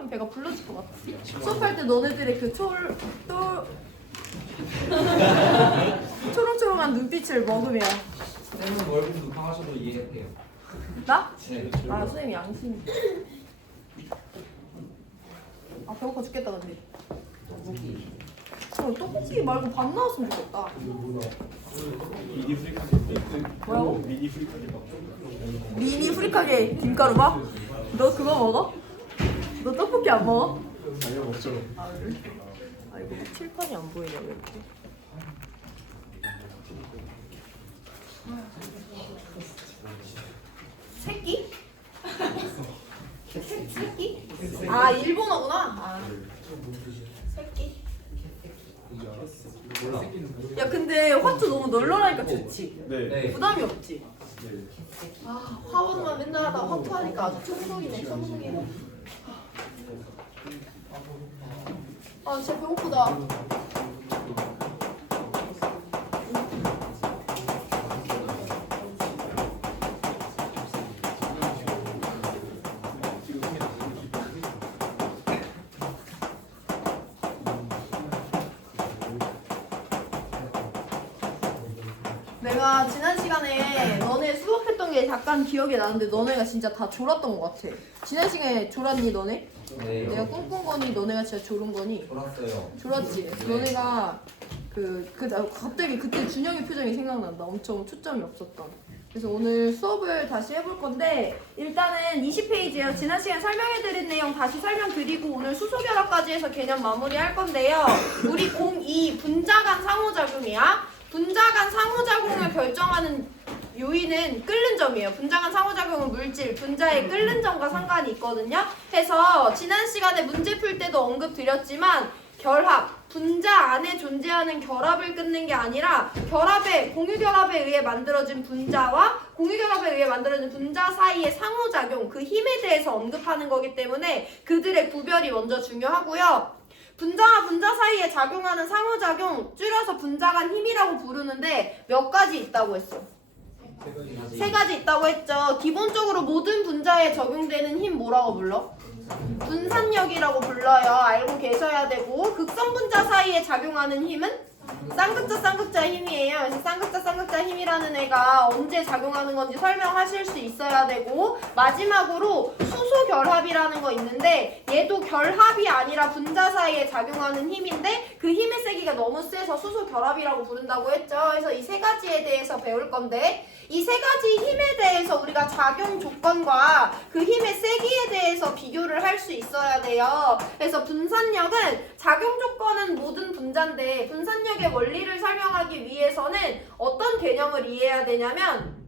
하면 배가 불러질 것 같아. 수업할 때 너네들의 그 초롱초롱한 눈빛을 먹으며. 쌤은 월급 누방하셔도 이해해요. 나? 네. 아 선생님 양심. 아 배고파 죽겠다 근데. 떡볶이 말고 밥 나왔으면 좋겠다. 미니 프리카게 뭐라고? 미니 프리카게 막 미니 프리카게 김가루밥? 너 그거 먹어? 너 떡볶이 안 먹어? 아니요 먹죠. 아 그래? 아 이거 칠판이 안 보이냐 왜 이렇게? 새끼? 새끼? 아 일본어구나. 아 새끼. 몰라. 야 근데 화투 너무 널널하니까 좋지. 네. 네. 부담이 없지. 네. 아 화원만 맨날 하다 화투 하니까 아주 천국이네 천국이네. 아 진짜 배고프다. 내가 지난 시간에 너네 수업했던 게 잠깐 기억이 나는데 너네가 진짜 다 졸았던 것 같아. 지난 시간에 졸았니 너네? 네. 내가 꿈꾼 거니 너네가 진짜 졸은 거니? 졸았어요. 졸았지? 너네가 갑자기 그때 준영이 표정이 생각난다. 엄청 초점이 없었던. 그래서 오늘 수업을 다시 해볼 건데 일단은 20페이지에요. 지난 시간 설명해드린 내용 다시 설명드리고 오늘 수소결합까지 해서 개념 마무리할 건데요. 우리 02 분자 간 상호작용이야. 분자 간 상호작용을 결정하는 요인은 끓는 점이에요. 분자 간 상호작용은 물질, 분자의 끓는 점과 상관이 있거든요. 그래서 지난 시간에 문제 풀 때도 언급드렸지만 결합, 분자 안에 존재하는 결합을 끊는 게 아니라 공유결합에 의해 만들어진 분자와 공유결합에 의해 만들어진 분자 사이의 상호작용, 그 힘에 대해서 언급하는 거기 때문에 그들의 구별이 먼저 중요하고요. 분자와 분자 사이에 작용하는 상호작용, 줄여서 분자 간 힘이라고 부르는데 몇 가지 있다고 했어? 세 가지 있다고 했죠. 기본적으로 모든 분자에 적용되는 힘 뭐라고 불러? 분산력이라고 불러요. 알고 계셔야 되고 극성 분자 사이에 작용하는 힘은 쌍극자 힘이에요. 그래서 쌍극자 힘이라는 애가 언제 작용하는 건지 설명하실 수 있어야 되고 마지막으로 수소 결합이라는 거 있는데 얘도 결합이 아니라 분자 사이에 작용하는 힘인데 그 힘의 세기가 너무 세서 수소 결합이라고 부른다고 했죠. 그래서 이 세 가지에 대해서 배울 건데 이 세 가지 힘에 대해서 우리가 작용 조건과 그 힘의 세기에 대해서 비교를 할 수 있어야 돼요. 그래서 분산력은 작용 조건은 모든 분자인데 분산력의 원리를 설명하기 위해서는 어떤 개념을 이해해야 되냐면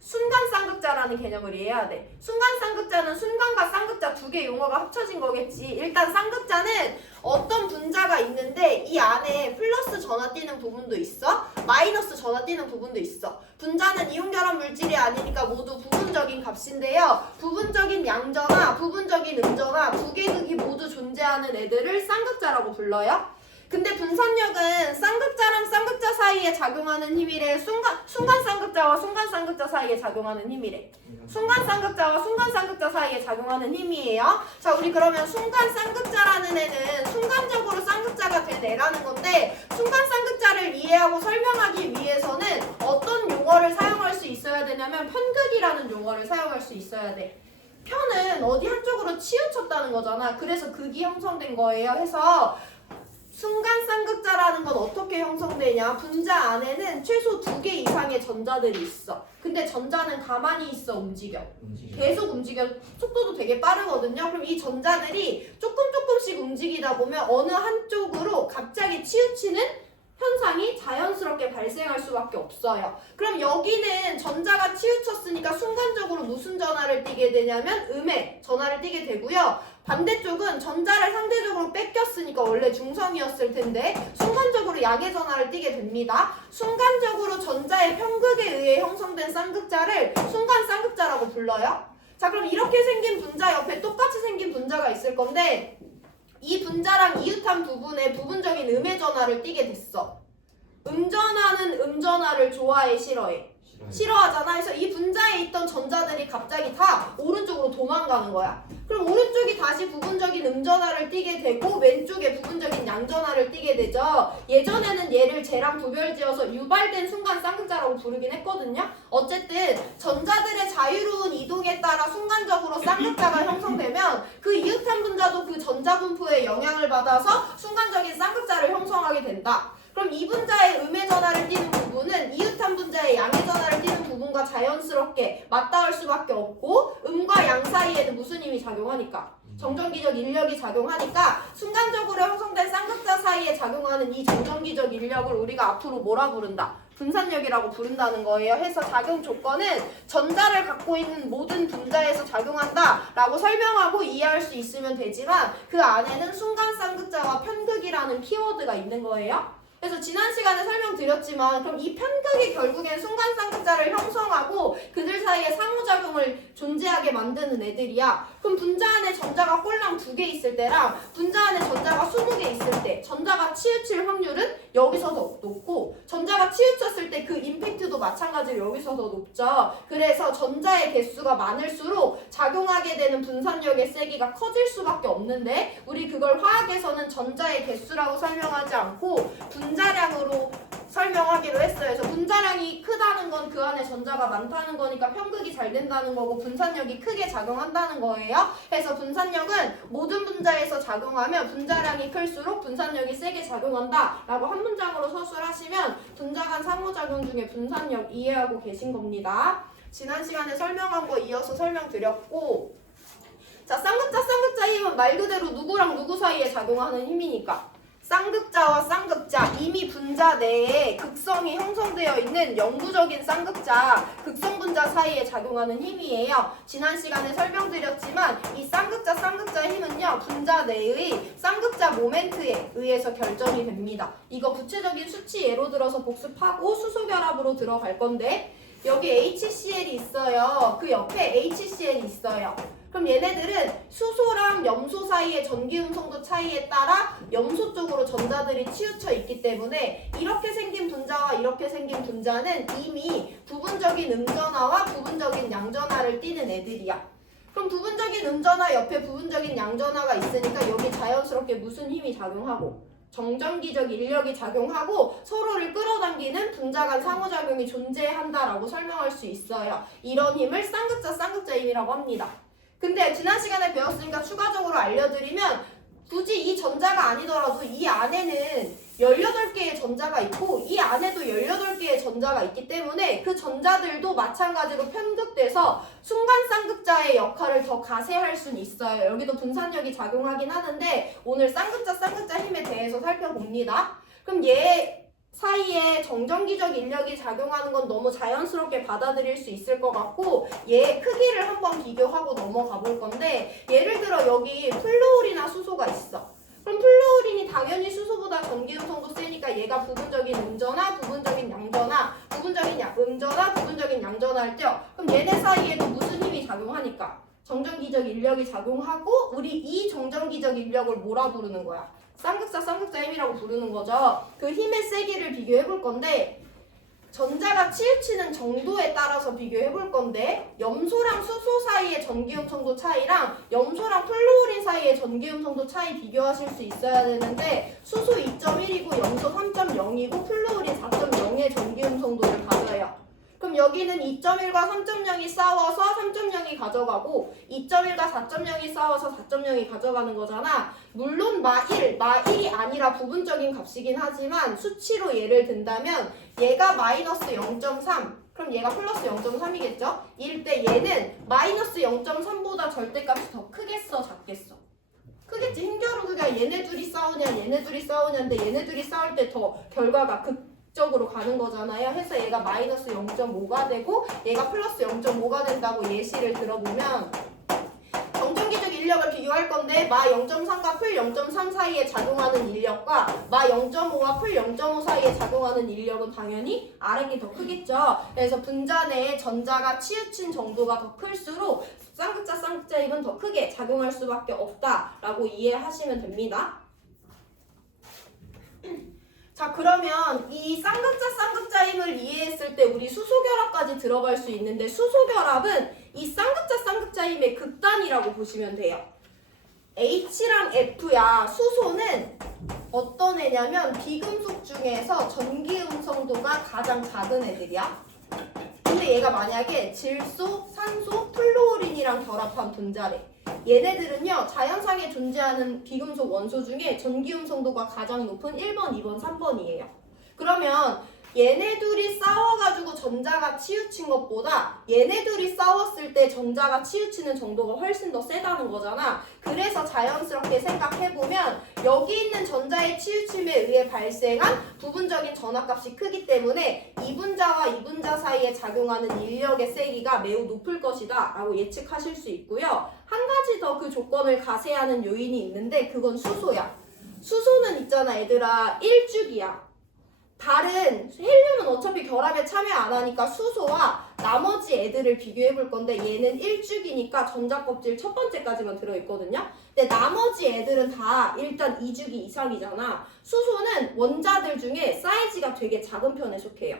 순간 쌍극자라는 개념을 이해해야 돼. 순간 쌍극자는 순간과 쌍극자 두 개 용어가 합쳐진 거겠지. 일단 쌍극자는 어떤 분자가 있는데 이 안에 플러스 전하뛰는 부분도 있어, 마이너스 전하뛰는 부분도 있어. 분자는 이온결합 물질이 아니니까 모두 부분적인 값인데요. 부분적인 양전화, 부분적인 음전화 두 개 극이 모두 존재하는 애들을 쌍극자라고 불러요. 근데 분산력은 쌍극자랑 쌍극자 사이에 작용하는 힘이래. 순간 쌍극자와 순간 쌍극자 사이에 작용하는 힘이래. 순간 쌍극자와 순간 쌍극자 사이에 작용하는 힘이에요. 자, 우리 그러면 순간 쌍극자라는 애는 순간적으로 쌍극자가 된 애라는 건데 순간 쌍극자를 이해하고 설명하기 위해서는 어떤 용어를 사용할 수 있어야 되냐면 편극이라는 용어를 사용할 수 있어야 돼. 편은 어디 한쪽으로 치우쳤다는 거잖아. 그래서 극이 형성된 거예요. 해서 순간 쌍극자라는 건 어떻게 형성되냐? 분자 안에는 최소 2개 이상의 전자들이 있어. 근데 전자는 가만히 있어 움직여. 계속 움직여. 속도도 되게 빠르거든요. 그럼 이 전자들이 조금씩 움직이다 보면 어느 한쪽으로 갑자기 치우치는 현상이 자연스럽게 발생할 수밖에 없어요. 그럼 여기는 전자가 치우쳤으니까 순간적으로 무슨 전하를 띠게 되냐면 음의 전하를 띠게 되고요. 반대쪽은 전자를 상대적으로 뺏겼으니까 원래 중성이었을 텐데 순간적으로 양의 전하를 띠게 됩니다. 순간적으로 전자의 편극에 의해 형성된 쌍극자를 순간 쌍극자라고 불러요. 자, 그럼 이렇게 생긴 분자 옆에 똑같이 생긴 분자가 있을 건데 이 분자랑 이웃한 부분에 부분적인 음의 전하를 띠게 됐어. 음전하는 음전하를 좋아해, 싫어해? 싫어하잖아. 그래서 이 분자에 있던 전자들이 갑자기 다 오른쪽으로 도망가는 거야. 그럼 오른쪽이 다시 부분적인 음전하를 띠게 되고 왼쪽에 부분적인 양전하를 띠게 되죠. 예전에는 얘를 쟤랑 구별지어서 유발된 순간 쌍극자라고 부르긴 했거든요. 어쨌든 전자들의 자유로운 이동에 따라 순간적으로 쌍극자가 형성되면 그 이웃한 분자도 그 전자 분포에 영향을 받아서 순간적인 쌍극자를 형성하게 된다. 그럼 이 분자의 음의 전하를 띠는 부분은 이웃한 분자의 양의 전하를 띠는 부분과 자연스럽게 맞닿을 수밖에 없고 음과 양 사이에는 무슨 힘이 작용하니까? 정전기적 인력이 작용하니까 순간적으로 형성된 쌍극자 사이에 작용하는 이 정전기적 인력을 우리가 앞으로 뭐라 부른다? 분산력이라고 부른다는 거예요. 해서 작용 조건은 전자를 갖고 있는 모든 분자에서 작용한다 라고 설명하고 이해할 수 있으면 되지만 그 안에는 순간 쌍극자와 편극이라는 키워드가 있는 거예요. 그래서 지난 시간에 설명드렸지만 그럼 이 편극이 결국엔 순간 쌍극자를 형성하고 그들 사이에 상호작용을 존재하게 만드는 애들이야. 그럼 분자 안에 전자가 꼴랑 2개 있을 때랑 분자 안에 전자가 20개 있을 때 전자가 치우칠 확률은 여기서 더 높고 전자가 치우쳤을 때 그 임팩트도 마찬가지로 여기서 더 높죠. 그래서 전자의 개수가 많을수록 작용하게 되는 분산력의 세기가 커질 수밖에 없는데 우리 그걸 화학에서는 전자의 개수라고 설명하지 않고 분자량으로 설명하기로 했어요. 그래서 분자량이 크다는 건 그 안에 전자가 많다는 거니까 편극이 잘 된다는 거고 분산력이 크게 작용한다는 거예요. 그래서 분산력은 모든 분자에서 작용하면 분자량이 클수록 분산력이 세게 작용한다 라고 한 문장으로 서술하시면 분자 간 상호작용 중에 분산력 이해하고 계신 겁니다. 지난 시간에 설명한 거 이어서 설명드렸고 자, 쌍극자 힘은 말 그대로 누구랑 누구 사이에 작용하는 힘이니까 쌍극자와 쌍극자, 이미 분자 내에 극성이 형성되어 있는 영구적인 쌍극자, 극성 분자 사이에 작용하는 힘이에요. 지난 시간에 설명드렸지만 이 쌍극자 힘은요 분자 내의 쌍극자 모멘트에 의해서 결정이 됩니다. 이거 구체적인 수치 예로 들어서 복습하고 수소결합으로 들어갈 건데 여기 HCl이 있어요. 그 옆에 HCl이 있어요. 그럼 얘네들은 수소랑 염소 사이의 전기 음성도 차이에 따라 염소 쪽으로 전자들이 치우쳐 있기 때문에 이렇게 생긴 분자와 이렇게 생긴 분자는 이미 부분적인 음전하와 부분적인 양전하를 띠는 애들이야. 그럼 부분적인 음전하 옆에 부분적인 양전하가 있으니까 여기 자연스럽게 무슨 힘이 작용하고 정전기적 인력이 작용하고 서로를 끌어당기는 분자 간 상호작용이 존재한다라고 설명할 수 있어요. 이런 힘을 쌍극자 힘이라고 합니다. 근데 지난 시간에 배웠으니까 추가적으로 알려드리면 굳이 이 전자가 아니더라도 이 안에는 18개의 전자가 있고 이 안에도 18개의 전자가 있기 때문에 그 전자들도 마찬가지로 편극돼서 순간 쌍극자의 역할을 더 가세할 수는 있어요. 여기도 분산력이 작용하긴 하는데 오늘 쌍극자 힘에 대해서 살펴봅니다. 그럼 얘 사이에 정전기적 인력이 작용하는 건 너무 자연스럽게 받아들일 수 있을 것 같고 얘 크기를 한번 비교하고 넘어가 볼 건데 예를 들어 여기 플루오린이나 수소가 있어. 그럼 플루오린이 당연히 수소보다 전기 음성도 세니까 얘가 부분적인 음전하, 부분적인 양전하, 부분적인 음전하, 부분적인 양전하 할 때요. 그럼 얘네 사이에도 무슨 힘이 작용하니까? 정전기적 인력이 작용하고 우리 이 정전기적 인력을 뭐라 부르는 거야? 쌍극자 힘이라고 부르는 거죠. 그 힘의 세기를 비교해 볼 건데 전자가 치우치는 정도에 따라서 비교해 볼 건데 염소랑 수소 사이의 전기음성도 차이랑 염소랑 플루오린 사이의 전기음성도 차이 비교하실 수 있어야 되는데 수소 2.1이고 염소 3.0이고 플루오린 4.0의 전기음성도를 가져요. 그럼 여기는 2.1과 3.0이 싸워서 3.0이 가져가고 2.1과 4.0이 싸워서 4.0이 가져가는 거잖아. 물론 마1이 아니라 부분적인 값이긴 하지만 수치로 예를 든다면 얘가 마이너스 0.3 그럼 얘가 플러스 0.3이겠죠? 이럴 때 얘는 마이너스 0.3보다 절대값이 더 크겠어 작겠어? 크겠지. 힘겨루기가 얘네 둘이 싸우냐인데 얘네 둘이 싸울 때 더 결과가 극적으로 가는 거잖아요. 해서 얘가 마이너스 0.5가 되고 얘가 플러스 0.5가 된다고 예시를 들어보면 정전기적 인력을 비교할 건데 마 0.3과 풀 0.3 사이에 작용하는 인력과 마 0.5와 풀 0.5 사이에 작용하는 인력은 당연히 R이 더 크겠죠. 그래서 분자 내에 전자가 치우친 정도가 더 클수록 쌍극자 힘은 더 크게 작용할 수밖에 없다라고 이해하시면 됩니다. 자, 그러면 이 쌍극자임을 이해했을 때 우리 수소결합까지 들어갈 수 있는데 수소결합은 이 쌍극자임의 극단이라고 보시면 돼요. H랑 F야. 수소는 어떤 애냐면 비금속 중에서 전기 음성도가 가장 작은 애들이야. 근데 얘가 만약에 질소, 산소, 플루오린이랑 결합한 분자래. 얘네들은요 자연상에 존재하는 비금속 원소 중에 전기 음성도가 가장 높은 1번, 2번, 3번이에요. 그러면 얘네 둘이 싸워가지고 전자가 치우친 것보다 얘네 둘이 싸웠을 때 전자가 치우치는 정도가 훨씬 더 세다는 거잖아. 그래서 자연스럽게 생각해보면 여기 있는 전자의 치우침에 의해 발생한 부분적인 전압값이 크기 때문에 이분자와 이분자 사이에 작용하는 인력의 세기가 매우 높을 것이다 라고 예측하실 수 있고요. 한 가지 더 그 조건을 가세하는 요인이 있는데 그건 수소야. 수소는 있잖아 얘들아 1주기야. 다른 헬륨은 어차피 결합에 참여 안 하니까 수소와 나머지 애들을 비교해 볼 건데 얘는 1주기니까 전자껍질 첫 번째까지만 들어있거든요. 근데 나머지 애들은 다 일단 2주기 이상이잖아. 수소는 원자들 중에 사이즈가 되게 작은 편에 속해요.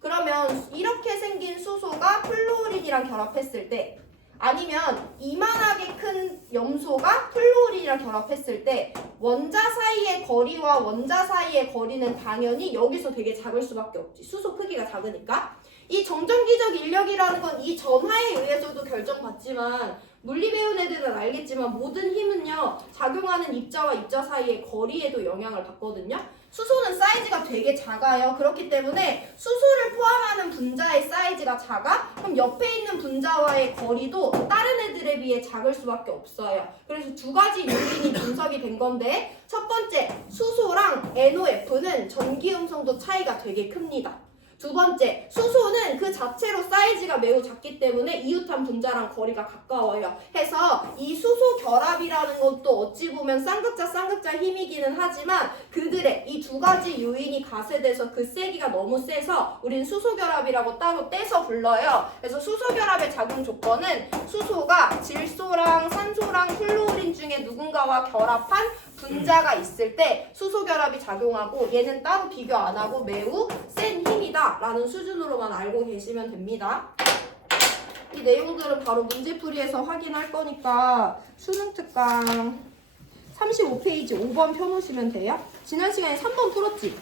그러면 이렇게 생긴 수소가 플루오린이랑 결합했을 때 아니면 이만하게 큰 염소가 플루오린이랑 결합했을 때 원자 사이의 거리와 원자 사이의 거리는 당연히 여기서 되게 작을 수밖에 없지. 수소 크기가 작으니까. 이 정전기적 인력이라는 건 이 전하에 의해서도 결정받지만 물리 배운 애들은 알겠지만 모든 힘은요 작용하는 입자와 입자 사이의 거리에도 영향을 받거든요. 수소는 사이즈가 되게 작아요. 그렇기 때문에 수소를 포함하는 분자의 사이즈가 작아? 그럼 옆에 있는 분자와의 거리도 다른 애들에 비해 작을 수밖에 없어요. 그래서 두 가지 요인이 분석이 된 건데 첫 번째, 수소랑 NOF는 전기 음성도 차이가 되게 큽니다. 두 번째, 수소는 그 자체로 사이즈가 매우 작기 때문에 이웃한 분자랑 거리가 가까워요. 해서 이 수소 결합이라는 것도 어찌 보면 쌍극자 힘이기는 하지만 그들의 이 두 가지 요인이 가세돼서 그 세기가 너무 세서 우린 수소 결합이라고 따로 떼서 불러요. 그래서 수소 결합의 작용 조건은 수소가 질소랑 산소랑 플루오린 중에 누군가와 결합한 분자가 있을 때 수소 결합이 작용하고 얘는 따로 비교 안 하고 매우 센 힘이다 라는 수준으로만 알고 계시면 됩니다. 이 내용들은 바로 문제풀이에서 확인할 거니까 수능 특강 35페이지 5번 펴놓으시면 돼요. 지난 시간에 3번 풀었지?